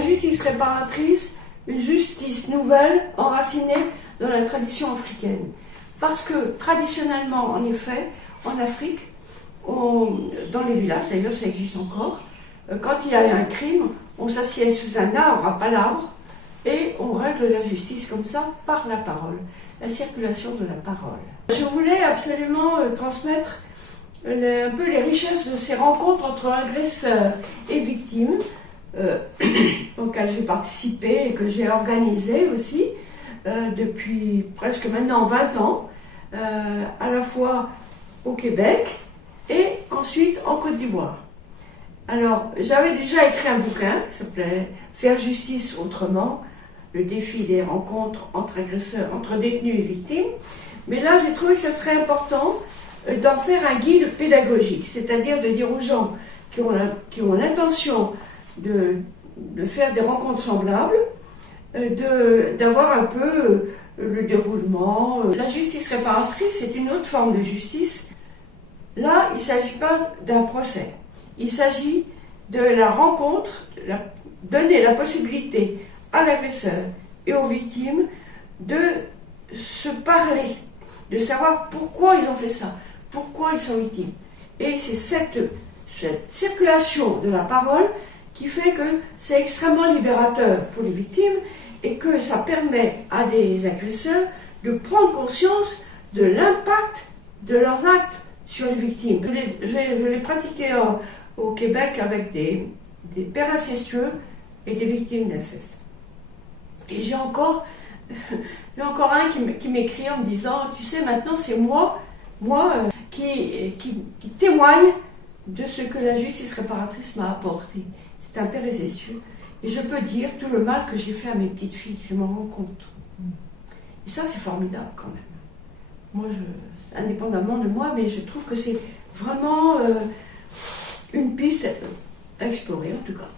la justice réparatrice, une justice nouvelle enracinée dans la tradition africaine. Parce que traditionnellement, en effet, en Afrique, dans les villages, d'ailleurs ça existe encore, quand il y a un crime, on s'assied sous un arbre à palabres et on règle la justice comme ça par la parole, la circulation de la parole. Je voulais absolument transmettre un peu les richesses de ces rencontres entre agresseurs et victimes, auxquelles j'ai participé et que j'ai organisé aussi depuis presque maintenant 20 ans, à la fois au Québec et ensuite en Côte d'Ivoire. Alors, j'avais déjà écrit un bouquin qui s'appelait « Faire justice autrement », le défi des rencontres entre agresseurs, entre détenus et victimes. Mais là, j'ai trouvé que ça serait important d'en faire un guide pédagogique, c'est-à-dire de dire aux gens qui ont l'intention de faire des rencontres semblables, d'avoir un peu le déroulement. La justice réparatrice, c'est une autre forme de justice. Là, il ne s'agit pas d'un procès. Il s'agit de la rencontre, donner la possibilité à l'agresseur et aux victimes de se parler, de savoir pourquoi ils ont fait ça, pourquoi ils sont victimes. Et c'est cette circulation de la parole qui fait que c'est extrêmement libérateur pour les victimes et que ça permet à des agresseurs de prendre conscience de l'impact de leurs actes sur les victimes. Je l'ai pratiqué au Québec avec des pères incestueux et des victimes d'inceste. Et j'ai encore un qui m'écrit en me disant « Tu sais, maintenant c'est moi qui témoigne de ce que la justice réparatrice m'a apporté. » C'est un père incestueux. Et je peux dire tout le mal que j'ai fait à mes petites filles, je m'en rends compte. Et ça, c'est formidable quand même. Moi, indépendamment de moi, mais je trouve que c'est vraiment une piste à explorer en tout cas.